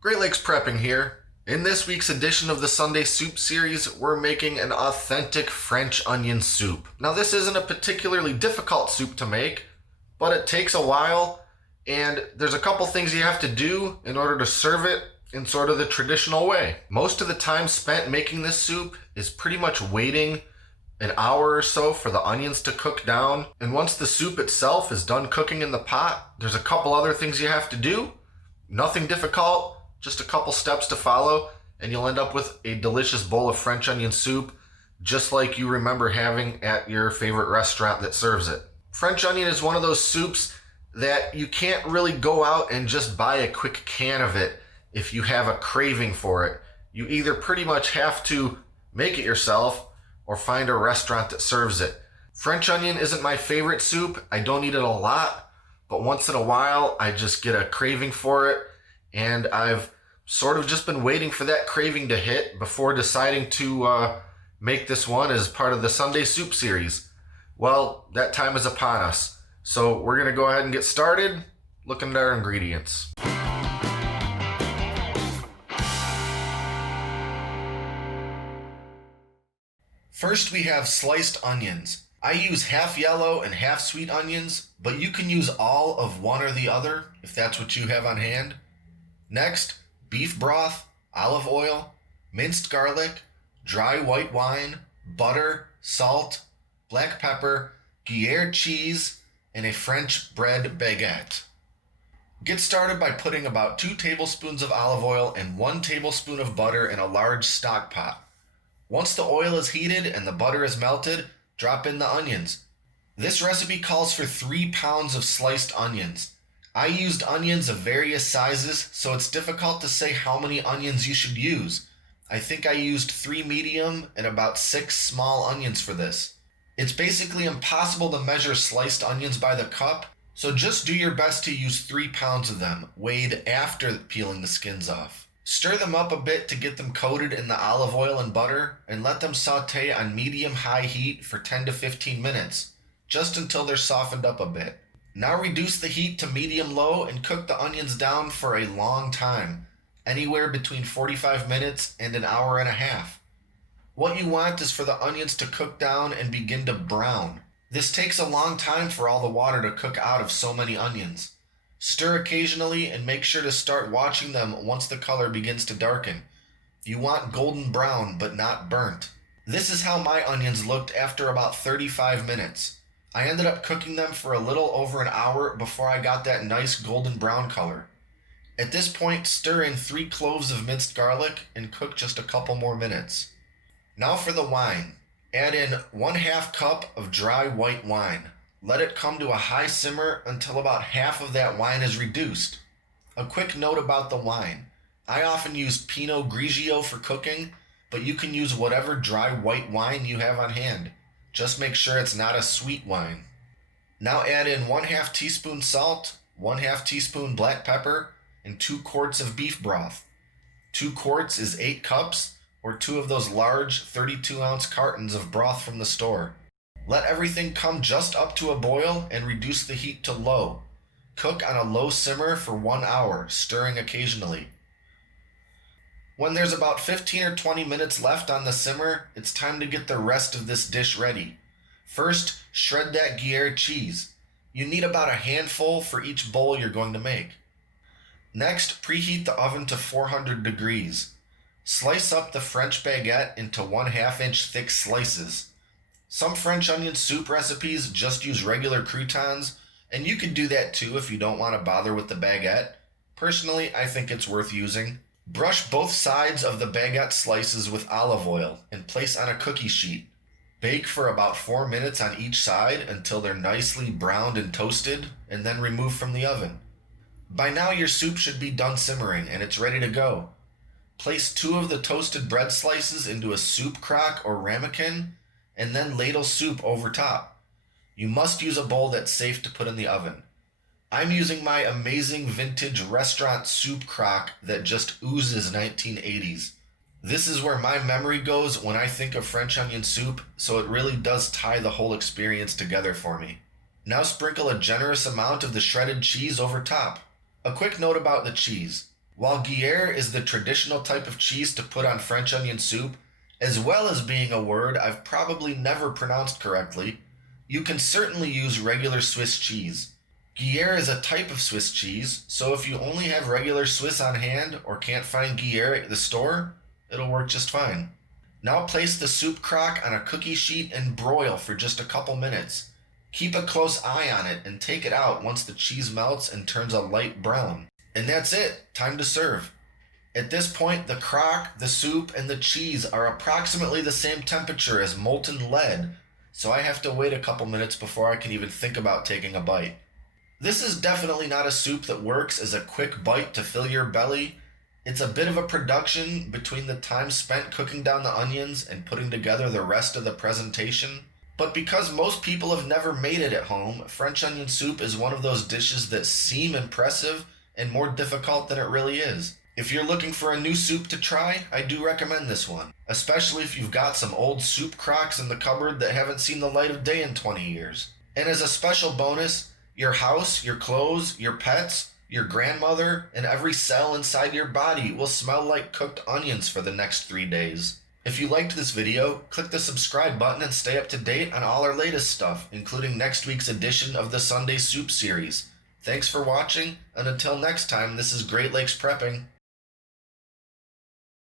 Great Lakes Prepping here. In this week's edition of the Sunday Soup series, we're making an authentic French onion soup. Now, this isn't a particularly difficult soup to make, but it takes a while, and there's a couple things you have to do in order to serve it in sort of the traditional way. Most of the time spent making this soup is pretty much waiting an hour or so for the onions to cook down, and once the soup itself is done cooking in the pot, there's a couple other things you have to do. Nothing difficult, just a couple steps to follow, and you'll end up with a delicious bowl of French onion soup, just like you remember having at your favorite restaurant that serves it. French onion is one of those soups that you can't really go out and just buy a quick can of it if you have a craving for it. You either pretty much have to make it yourself or find a restaurant that serves it. French onion isn't my favorite soup. I don't eat it a lot, but once in a while I just get a craving for it, and I've sort of just been waiting for that craving to hit before deciding to make this one as part of the Sunday Soup series. Well, that time is upon us. So we're gonna go ahead and get started looking at our ingredients. First, we have sliced onions. I use half yellow and half sweet onions, but you can use all of one or the other if that's what you have on hand. Next, beef broth, olive oil, minced garlic, dry white wine, butter, salt, black pepper, Gruyere cheese, and a French bread baguette. Get started by putting about 2 tablespoons of olive oil and 1 tablespoon of butter in a large stock pot. Once the oil is heated and the butter is melted, drop in the onions. This recipe calls for 3 pounds of sliced onions. I used onions of various sizes, so it's difficult to say how many onions you should use. I think I used 3 medium and about 6 small onions for this. It's basically impossible to measure sliced onions by the cup, so just do your best to use 3 pounds of them, weighed after peeling the skins off. Stir them up a bit to get them coated in the olive oil and butter, and let them saute on medium-high heat for 10 to 15 minutes, just until they're softened up a bit. Now reduce the heat to medium-low and cook the onions down for a long time, anywhere between 45 minutes and an hour and a half. What you want is for the onions to cook down and begin to brown. This takes a long time for all the water to cook out of so many onions. Stir occasionally and make sure to start watching them once the color begins to darken. You want golden brown but not burnt. This is how my onions looked after about 35 minutes. I ended up cooking them for a little over an hour before I got that nice golden brown color. At this point, stir in 3 cloves of minced garlic and cook just a couple more minutes. Now for the wine. Add in 1/2 cup of dry white wine. Let it come to a high simmer until about half of that wine is reduced. A quick note about the wine. I often use Pinot Grigio for cooking, but you can use whatever dry white wine you have on hand. Just make sure it's not a sweet wine. Now add in 1/2 teaspoon salt, 1/2 teaspoon black pepper, and 2 quarts of beef broth. 2 quarts is 8 cups, or 2 of those large 32-ounce cartons of broth from the store. Let everything come just up to a boil and reduce the heat to low. Cook on a low simmer for 1 hour, stirring occasionally. When there's about 15 or 20 minutes left on the simmer, it's time to get the rest of this dish ready. First, shred that Gruyere cheese. You need about a handful for each bowl you're going to make. Next, preheat the oven to 400 degrees. Slice up the French baguette into 1/2 inch thick slices. Some French onion soup recipes just use regular croutons, and you could do that too if you don't want to bother with the baguette. Personally, I think it's worth using. Brush both sides of the baguette slices with olive oil and place on a cookie sheet. Bake for about 4 minutes on each side until they're nicely browned and toasted, and then remove from the oven. By now your soup should be done simmering and it's ready to go. Place 2 of the toasted bread slices into a soup crock or ramekin, and then ladle soup over top. You must use a bowl that's safe to put in the oven. I'm using my amazing vintage restaurant soup crock that just oozes 1980s. This is where my memory goes when I think of French onion soup, so it really does tie the whole experience together for me. Now sprinkle a generous amount of the shredded cheese over top. A quick note about the cheese. While Gruyere is the traditional type of cheese to put on French onion soup, as well as being a word I've probably never pronounced correctly, you can certainly use regular Swiss cheese. Gruyere is a type of Swiss cheese, so if you only have regular Swiss on hand or can't find Gruyere at the store, it'll work just fine. Now place the soup crock on a cookie sheet and broil for just a couple minutes. Keep a close eye on it and take it out once the cheese melts and turns a light brown. And that's it, time to serve. At this point, the crock, the soup, and the cheese are approximately the same temperature as molten lead, so I have to wait a couple minutes before I can even think about taking a bite. This is definitely not a soup that works as a quick bite to fill your belly. It's a bit of a production between the time spent cooking down the onions and putting together the rest of the presentation. But because most people have never made it at home, French onion soup is one of those dishes that seem impressive and more difficult than it really is. If you're looking for a new soup to try, I do recommend this one, especially if you've got some old soup crocks in the cupboard that haven't seen the light of day in 20 years. And as a special bonus, your house, your clothes, your pets, your grandmother, and every cell inside your body will smell like cooked onions for the next 3 days. If you liked this video, click the subscribe button and stay up to date on all our latest stuff, including next week's edition of the Sunday Soup series. Thanks for watching, and until next time, this is Great Lakes Prepping.